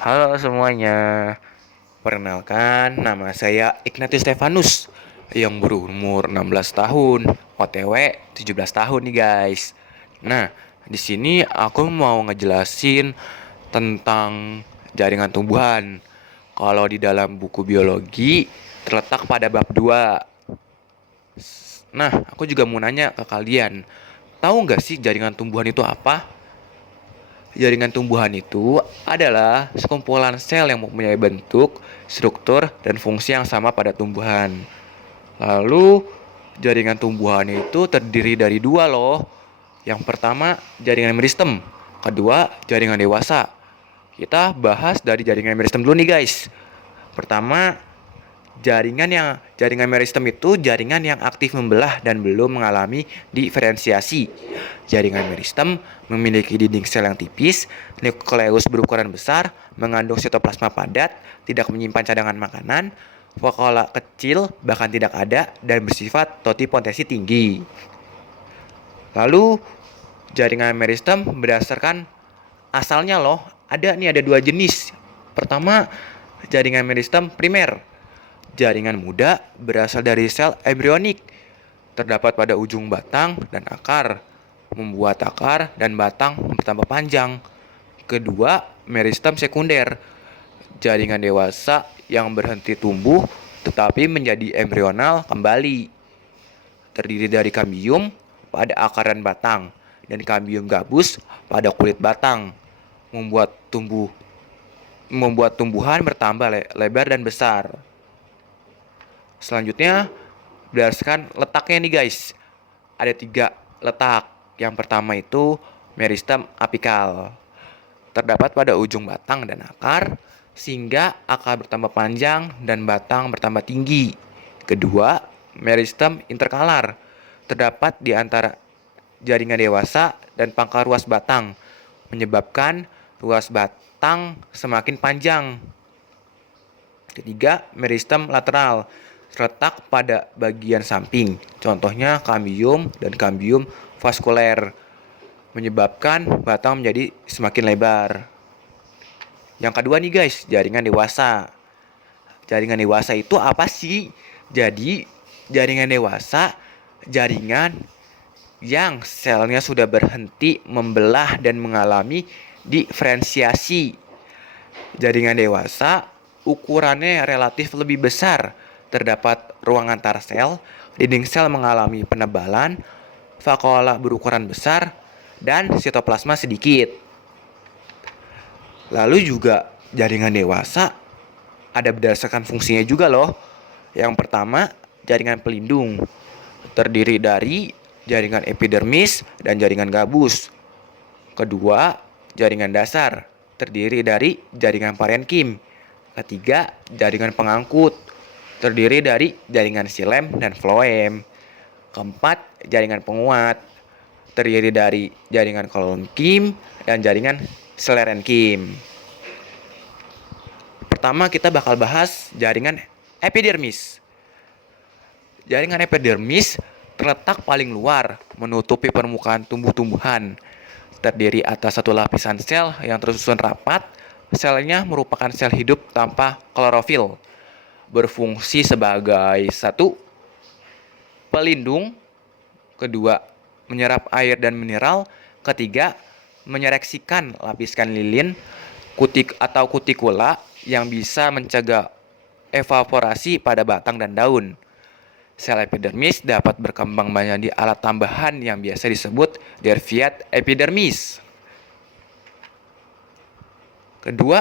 Halo semuanya, perkenalkan nama saya Ignatius Stefanus yang berumur 16 tahun, OTW 17 tahun nih guys. Nah, di sini aku mau ngejelasin tentang jaringan tumbuhan. Kalau di dalam buku biologi terletak pada bab 2. Nah, aku juga mau nanya ke kalian, tahu nggak sih jaringan tumbuhan itu apa? Jaringan tumbuhan itu adalah sekumpulan sel yang mempunyai bentuk, struktur, dan fungsi yang sama pada tumbuhan. Lalu, jaringan tumbuhan itu terdiri dari dua loh. Yang pertama, jaringan meristem. Kedua, jaringan dewasa. Kita bahas dari jaringan meristem dulu nih guys. Pertama, jaringan meristem itu jaringan yang aktif membelah dan belum mengalami diferensiasi. Jaringan meristem memiliki dinding sel yang tipis, nukleus berukuran besar, mengandung sitoplasma padat, tidak menyimpan cadangan makanan, vakuola kecil bahkan tidak ada, dan bersifat totipotensi tinggi. Lalu jaringan meristem berdasarkan asalnya loh, ada dua jenis. Pertama, jaringan meristem primer. Jaringan muda berasal dari sel embrionik, terdapat pada ujung batang dan akar, membuat akar dan batang bertambah panjang. Kedua, meristem sekunder, jaringan dewasa yang berhenti tumbuh tetapi menjadi embrional kembali, terdiri dari kambium pada akar dan batang dan kambium gabus pada kulit batang, membuat tumbuhan bertambah lebar dan besar. Selanjutnya, berdasarkan letaknya nih guys, ada 3 letak. Yang pertama itu meristem apikal, terdapat pada ujung batang dan akar, sehingga akar bertambah panjang dan batang bertambah tinggi. Kedua, meristem interkalar, terdapat di antara jaringan dewasa dan pangkal ruas batang, menyebabkan ruas batang semakin panjang. Ketiga, meristem lateral, terletak pada bagian samping, contohnya kambium dan kambium vaskuler, menyebabkan batang menjadi semakin lebar. Yang kedua nih guys, jaringan dewasa. Jaringan dewasa itu apa sih? Jadi, jaringan dewasa jaringan yang selnya sudah berhenti membelah dan mengalami diferensiasi. Jaringan dewasa ukurannya relatif lebih besar, terdapat ruang antar sel, dinding sel mengalami penebalan, vakuola berukuran besar, dan sitoplasma sedikit. Lalu juga jaringan dewasa ada berdasarkan fungsinya juga loh. Yang pertama, jaringan pelindung, terdiri dari jaringan epidermis dan jaringan gabus. Kedua, jaringan dasar, terdiri dari jaringan parenkim. Ketiga, jaringan pengangkut, terdiri dari jaringan xilem dan floem. Keempat, jaringan penguat, terdiri dari jaringan kolonkim dan jaringan sclerenchyme. Pertama, kita bakal bahas jaringan epidermis. Jaringan epidermis terletak paling luar, menutupi permukaan tumbuh-tumbuhan. Terdiri atas satu lapisan sel yang tersusun rapat. Selnya merupakan sel hidup tanpa klorofil, berfungsi sebagai satu, pelindung, kedua, menyerap air dan mineral, ketiga, menyereksikan lapisan lilin atau kutikula yang bisa mencegah evaporasi pada batang dan daun. Sel epidermis dapat berkembang banyak di alat tambahan yang biasa disebut derivat epidermis. Kedua,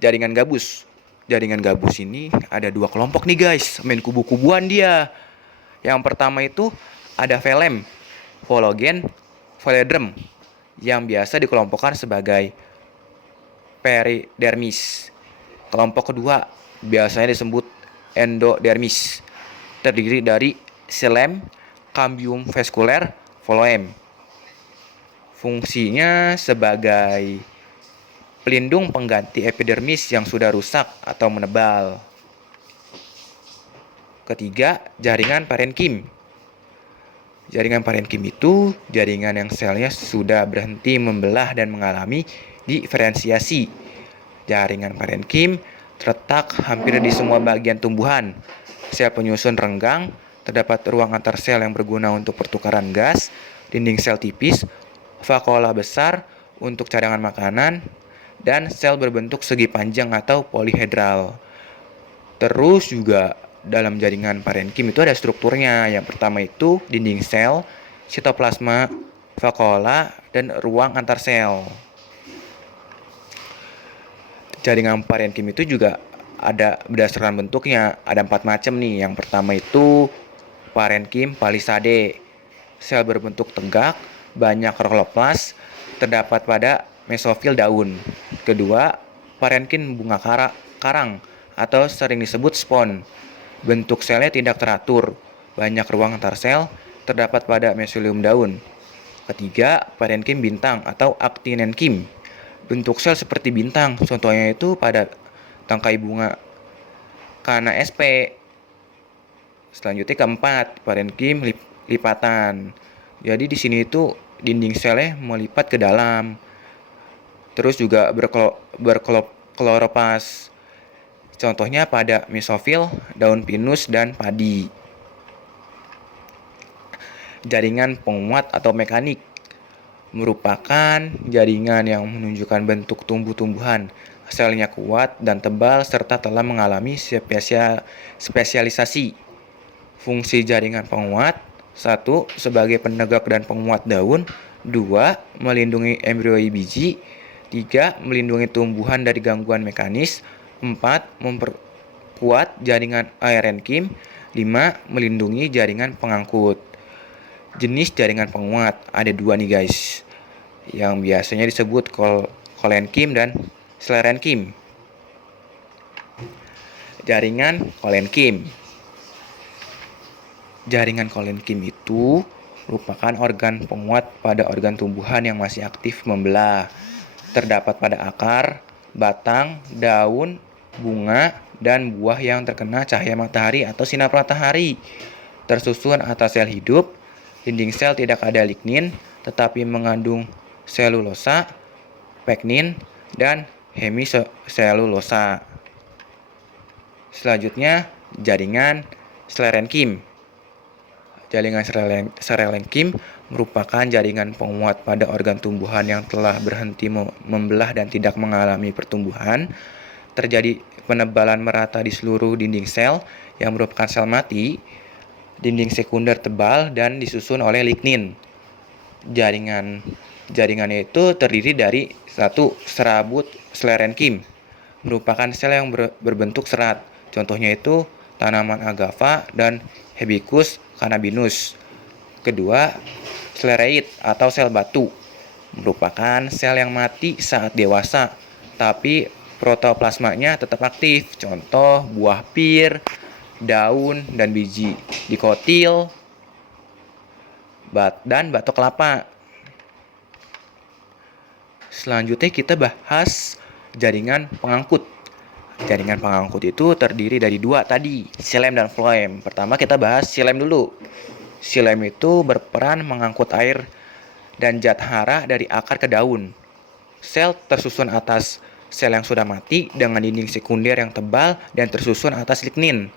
jaringan gabus. Jaringan gabus ini ada 2 kelompok nih guys, main kubu-kubuan dia. Yang pertama itu ada velem, phloem, phloedrem, yang biasa dikelompokkan sebagai peridermis. Kelompok kedua biasanya disebut endodermis, terdiri dari xilem, kambium vaskuler, phloem. Fungsinya sebagai pelindung pengganti epidermis yang sudah rusak atau menebal. Ketiga, jaringan parenkim. Jaringan parenkim itu jaringan yang selnya sudah berhenti membelah dan mengalami diferensiasi. Jaringan parenkim terletak hampir di semua bagian tumbuhan. Sel penyusun renggang, terdapat ruang antar sel yang berguna untuk pertukaran gas, dinding sel tipis, vakuola besar untuk cadangan makanan, dan sel berbentuk segi panjang atau polihedral. Terus juga dalam jaringan parenkim itu ada strukturnya. Yang pertama itu dinding sel, sitoplasma, vakuola, dan ruang antar sel. Jaringan parenkim itu juga ada berdasarkan bentuknya. Ada 4 macam nih. Yang pertama itu parenkim palisade. Sel berbentuk tegak, banyak kloroplas, terdapat pada mesofil daun. Kedua, parenkim bunga karang atau sering disebut spon. Bentuk selnya tidak teratur, banyak ruang antar sel, terdapat pada mesolium daun. Ketiga, parenkim bintang atau actinenkim. Bentuk sel seperti bintang, contohnya itu pada tangkai bunga Kana sp. Selanjutnya keempat, parenkim lipatan. Jadi di sini itu dinding selnya melipat ke dalam. Terus juga berkloropas. Contohnya pada mesofil, daun pinus, dan padi. Jaringan penguat atau mekanik merupakan jaringan yang menunjukkan bentuk tumbuh-tumbuhan. Selnya kuat dan tebal serta telah mengalami spesialisasi. Fungsi jaringan penguat: 1. Sebagai penegak dan penguat daun. 2. Melindungi embrio biji. 3. Melindungi tumbuhan dari gangguan mekanis. 4. Memperkuat jaringan aerenkim. 5. Melindungi jaringan pengangkut. Jenis jaringan penguat ada 2 nih guys, yang biasanya disebut kolenkim dan sklerenkim. Jaringan kolenkim. Jaringan kolenkim itu merupakan organ penguat pada organ tumbuhan yang masih aktif membelah. Terdapat pada akar, batang, daun, bunga, dan buah yang terkena cahaya matahari atau sinar matahari. Tersusun atas sel hidup. Dinding sel tidak ada lignin, tetapi mengandung selulosa, pektin, dan hemiselulosa. Selanjutnya, jaringan sklerenkim. Jaringan sklerenkim merupakan jaringan penguat pada organ tumbuhan yang telah berhenti membelah dan tidak mengalami pertumbuhan. Terjadi penebalan merata di seluruh dinding sel yang merupakan sel mati. Dinding sekunder tebal dan disusun oleh lignin. Jaringannya itu terdiri dari 1. Serabut sklerenkim, merupakan sel yang berbentuk serat. Contohnya itu tanaman agava dan hibiscus cannabinus. Kedua, sklereid atau sel batu, merupakan sel yang mati saat dewasa, tapi protoplasmanya tetap aktif. Contoh buah pir, daun, dan biji dikotil, dan batok kelapa. Selanjutnya kita bahas jaringan pengangkut. Jaringan pengangkut itu terdiri dari 2 tadi, xilem dan floem. Pertama kita bahas xilem dulu. Xilem itu berperan mengangkut air dan zat hara dari akar ke daun. Sel tersusun atas sel yang sudah mati dengan dinding sekunder yang tebal dan tersusun atas lignin.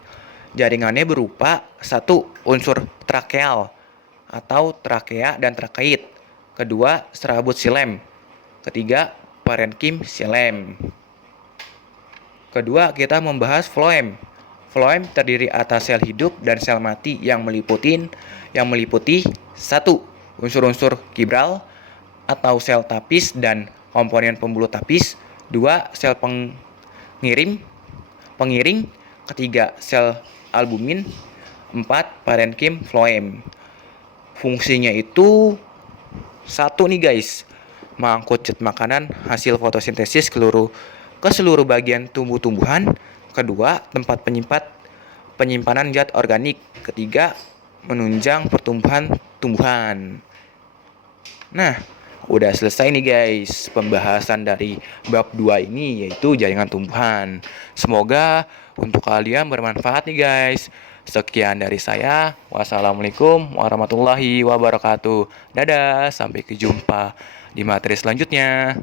Jaringannya berupa 1. Unsur trakeal atau trakea dan trakeit. Kedua, serabut xilem. Ketiga, parenkim xilem. Kedua, kita membahas floem. Floem terdiri atas sel hidup dan sel mati yang meliputi 1. Unsur-unsur gibral atau sel tapis dan komponen pembuluh tapis. 2. Sel pengiring. Ketiga, sel albumin. 4. Parenkim floem. Fungsinya itu 1 nih guys, mengangkut zat makanan hasil fotosintesis ke seluruh bagian tumbuh-tumbuhan. Kedua, tempat penyimpanan zat organik. Ketiga, menunjang pertumbuhan tumbuhan. Nah, udah selesai nih guys pembahasan dari bab 2 ini, yaitu jaringan tumbuhan. Semoga untuk kalian bermanfaat nih guys. Sekian dari saya. Wassalamualaikum warahmatullahi wabarakatuh. Dadah, sampai jumpa di materi selanjutnya.